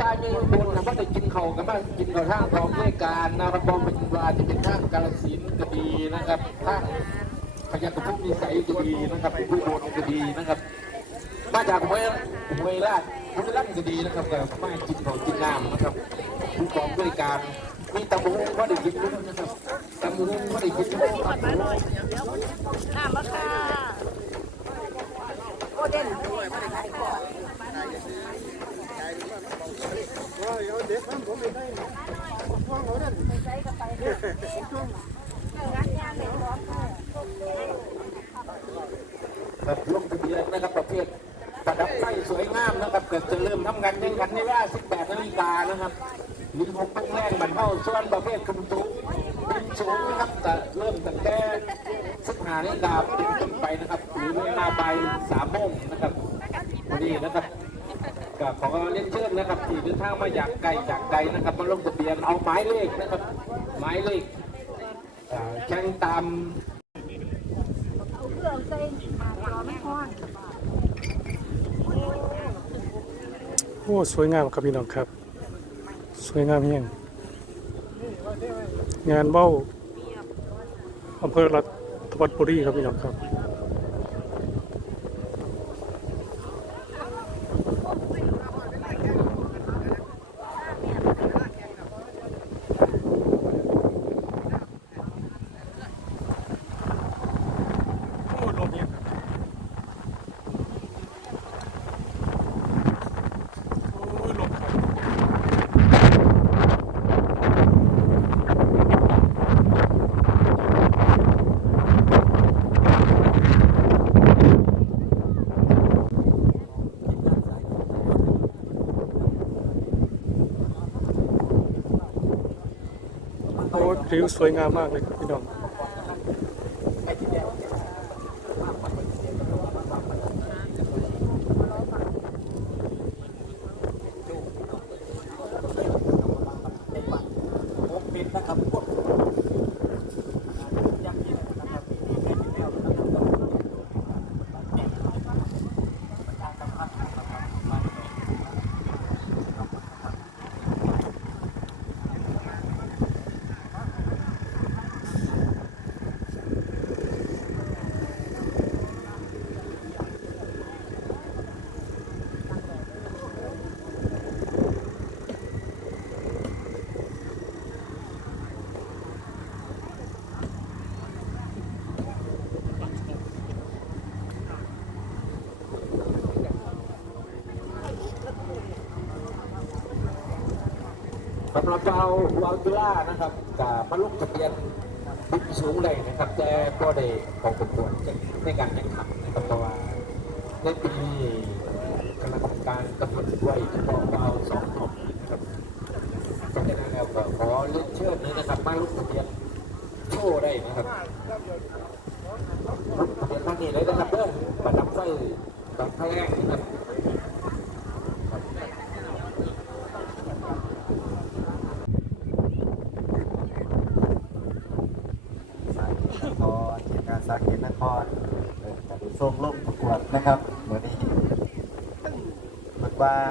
ตายมีบุญนะว่าได้กินเขากันบ้างกินเขาทางของด้วยการนะครับอมเป็นวาที่เป็นทางกาลสินก็ดีนะครับทางพยัคฆ์พุทธนิสัยก็ดีนะครับผู้โบนก็ดีนะครับ มาจากห้วยห้วยลาดห้วยลาดก็ดีนะครับแต่มากินของกินน้ำนะครับผู้กองด้วยการมีตะบูว่าได้กินนะครับตะบูว่าได้กินด้วยน้ำมะค่ะโอเด่น แบบลงทะเบียนนะครับประเภทประดับไฟสวยงามนะครับเกิดจะเริ่มทำงานแข่งขันในเวลา 18นาฬิกานะครับลิงหกต้องแรงมันเข้าส่วนประเภทขึ้นสูงบินสูงนะครับจะเริ่มตั้งแต่15นาฬิกาเป็นต้นไปนะครับหรือเวลาบ่ายสามโมงนะครับวันนี้นะครับก็ขอเรียนเชิญนะครับที่เดินทางมาจากไกลจากไกลนะครับมาลงทะเบียนเอาหมายเลขนะครับหมายเลขแข่งตาม เอาเครื่องใส่มารอไม่ห้อน โอ้สวยงามครับพี่น้องครับ สวยงามเฮียงงานเบ้าอำเภอรัตนบุรีครับพี่น้องครับ โอ้ลมเย็นครับโอ้ยลมครับ พริ้วสวยงามมากเลยครับพี่น้อง ผมเป็นนะครับพวกยังมีนะครับมีแค่ที่แล้วนะครับ สำหรับเราวาลจุล่านะครับกับมาลุกทะเบียนบินสูงเลยนะครับ แต่ก็ได้ของประกวดในการแข่งขันนะครับเพราะว่าในปีนี้คณะกรรมการกำหนดไว้เฉพาะวาลสองหน่อนะครับเพราะฉะนั้นแล้วก็ขอเรียนเชิญนี้นะครับมาลุกทะเบียนโชว์ได้นะครับลุกทะเบียนท่านนี้เลยนะครับเด้อประดับไฟตัดแรงนะครับ สายนครทีมงานสาเกตนครเออแต่ทรงล่มประกวดนะครับเมื่อนี้มัน ว่า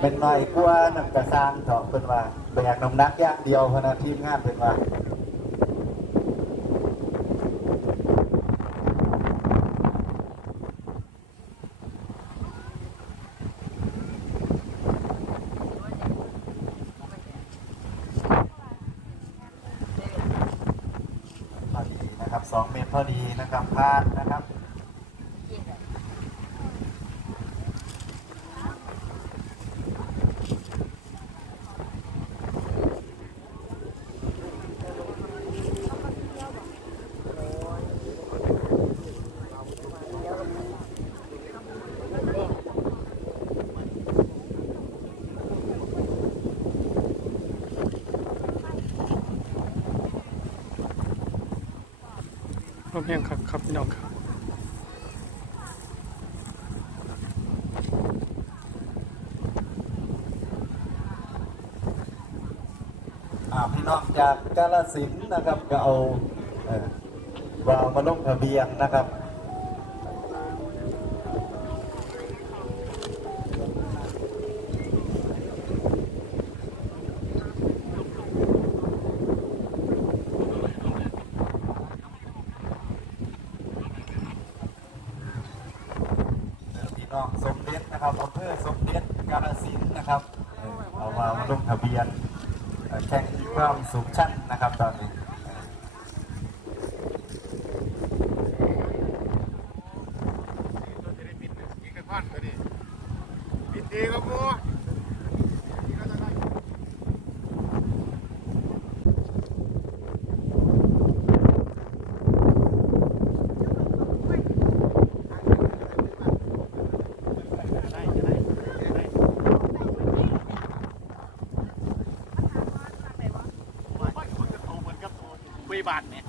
เป็นหน่อยกว่านักกระซางถาะเป็นว่าแบกน้ำหนักอย่างเดียวพนะทีมงานเป็นว่าพอดีนะครับสองเมตรพอดีนะครับพลาดนะครับ ลมเย็นครับครับพี่น้องครับอ่าพี่น้องจากกาลสินธุ์นะครับก็เอาเอ่อวาวมาลงทะเบียนนะครับ มเด็จกาฬสินธุ์นะครับเออเอามามาลง ทะเบียนแข่งความสูงชั้นนะครับตอนนี้คุยบาทเนี่ย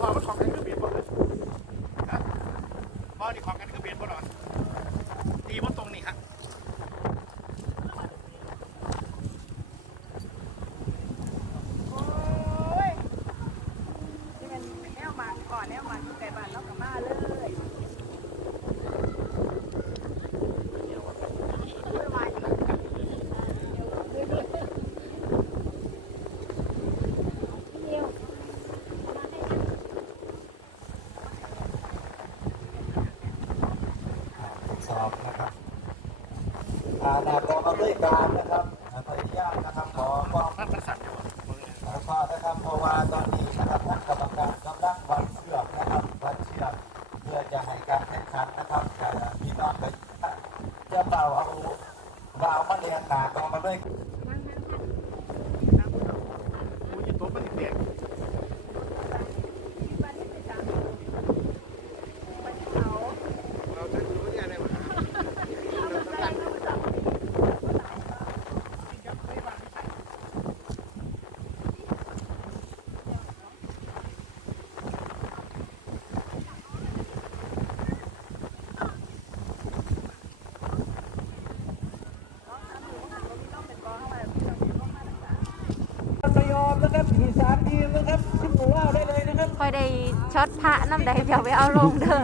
พอมันของกันคือเปลี่ยนบ่เลยฮะพอนี่ของกันคือเปลี่ยนบ่หรอตีบนตรงนี่ครับ ที่มันแนวมันก่ อนแนวมันไก่บ้านแล้วก็มาเลยสอบนะครับอาณากองอำนวยการนะครับพยายามนะครับขอความ มันมันสั่นอยู่ ขอความนะครับเพราะว่าตอนนี้นะครับท่านกรรมการกำลังวัดเชือกนะครับวัดเชือกเพื่อจะให้การแข่งขันนะครับแต่พี่น้องไปจะเป่าเอาวาวมาเรียนหนากองมาด้วย กูจะตัวมันเด็ก เราจะรู้ยังไงวะ พยอมนะครับอี สานดีนะครับขึ้นหมูว่าวได้เลยนะครับคอยได้ช็อตพระน้ำใดเดี๋ยวไปเอาลงเด้อ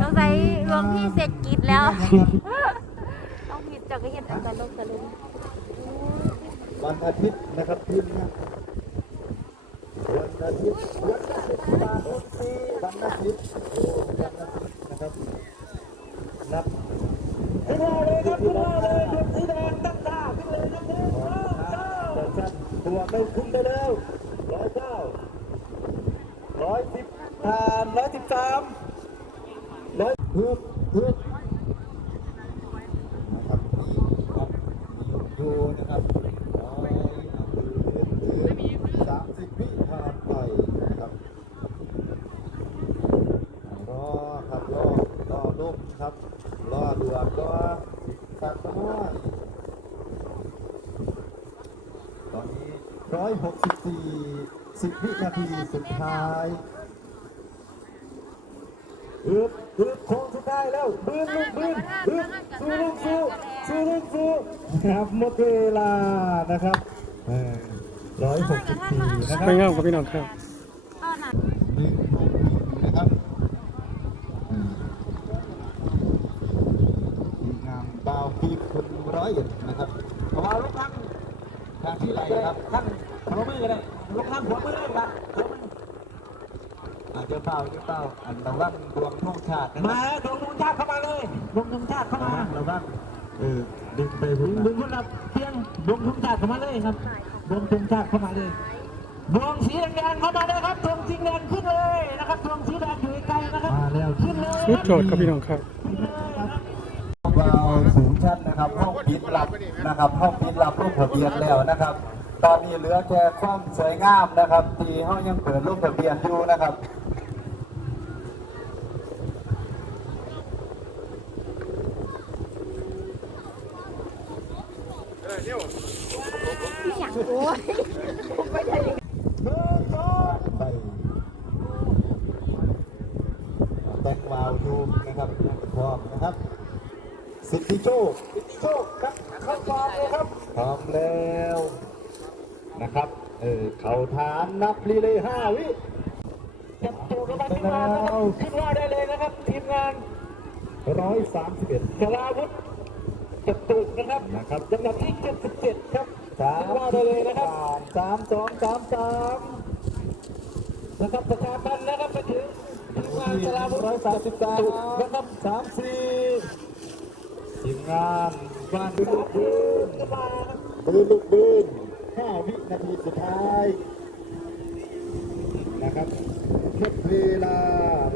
ต้องใส่หลวงพี่เสร็จกิจแล้ว ต้องผิดจากก็เห็นอันกันลงสลุมวันอาทิตย์นะครับทีมงานวันอาทิตย์วันอาทิตย์มาทุกปีวันอาทิตย์โอ้วันอาทิตย์นะครับนับ ขึ้นมาเลยครับขึ้นมาเลยชุดสีแดงตั้งตาขึ้นเลยนะหนึ่งสองสาม แต่สั้นตัวไม่คุ้มไปแล้วร้อยเก้าร้อยสิบ ผ่านร้อยสิบสามร้อยฮึบฮึบนะครับครับอยู่นะครับร้อยสามสิบวิผ่านไปนะครับรอครับรอรอลมครับรอด่วนรอตัดน้อตอนนี้ร้อยหกสิบสี่สิบวินาทีสุดท้าย ฮึบฮึบโค้งสุดท้ายแล้วบืนลูกบืนฮึบสู้ลูกสู้สู้ลูกสู้ครับหมดเวลานะครับร้อยหกสิบสี่นะครัวยบงามครับพี่น้องครับหนึ่งนะครับงามดาวปีคุณร้อยเอ็ดนะครับเอาลูกทั้งทางที่ไรครับทั้งหัวมือกันเลยลูกทั้งหัวมือเลยครับ ออาจจะเปล่าจะเปล่าอันระวังดวงทุ่งชาตินะคมารับดวงดวงชาติเข้ามาเลยดวงดวงชาติเข้าระมาวังระวังเออดึงไปดึพุ่งนดึนะงขึ้นมาเพียงดวงดวงชาติเข้ามาเลยครับดวงดวงชาติเข้ามาเลยดวงสีแดงๆเข้ามาเลยครับดวงสีแดงขึ้นเลยนะครับดวงสีแดงอยู่ไกลๆนะครับมาแล้วขึ้นเลยสุดโจทย์ครับพี่น้องครับ วาวสูงชั้นนะครับห้องปิดหลับนะครับห้องปิดหลับลงทะเบียนแล้วนะครับ ตอนนี้เหลือแค่ความสวยงามนะครับ ที่ห้องยังเปิดลงทะเบียนอยู่นะครับ อย่างโอ้ยแตงวาวดูนะครับพร้อมนะครับ สิทธิโชคสิทธิโชคครับเข้าฟอร์มเลยครับพร้อมแล้วนะครับ เออเข่าฐานนับรีเลยห้าวิจับตัวกับทีมงานนะครับขึ้นว่าได้เลยนะครับ ทีมงานร้อยสามสิบเอ็ดชลาวุฒิ จตุกนะครับนะครับลำดับที่ 77 ครับสามว่าไปเลยนะครับสามสองสามสามนะครับประชาพันธ์นะครับไปถึงทีมงานชลาวุฒิร้อยสามสิบสามนะครับสามสี่ทีมงานบ้านดูลูกบืนบืนลูกบืนห้าวินาทีสุดท้าย นะครับเทียบเวลา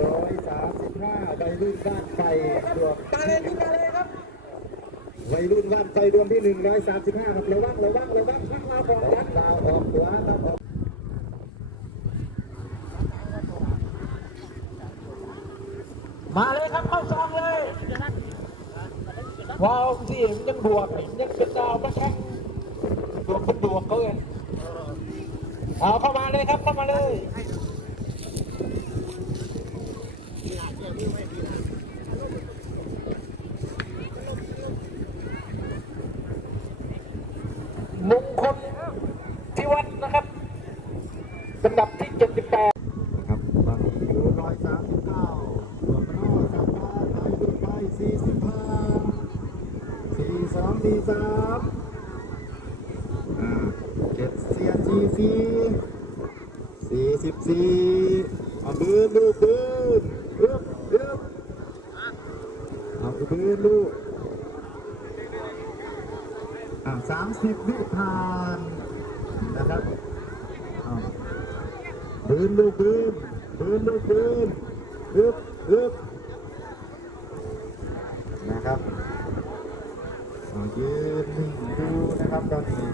ร้อยสามสิบห้าวัยรุ่นบ้านไฟรวมมาเลยขึ้นมาเลยครับ วัยรุ่นบ้านไฟรวมที่หนึ่งร้อยสามสิบห้าครับระวังระวังระวังข้างลาวออกข้างลาวออกขวาครับออกมาเลยครับเข้าซองเลยว้าวที่มันยังบวกยังเป็นดาวมาแข่งดวกเป็นดวกเกินเอาเข้ามาเลยครับเข้ามาเลย งคลที่วัดนะครับลำดับที่ 78นะครับตอนนี้อยู่139ส่วนมโนอลับมาไล่ดูไป45 43 43อ่าเจ็ดเซียจีซี44เอาบืนดูบืนเรื่อมเรื่อมเอาบืนดู 30นิทานนะครับปืนลูกปืนปืนลูกปืนฮึบฮึบนะครับยืนดูนะครับตอนนี้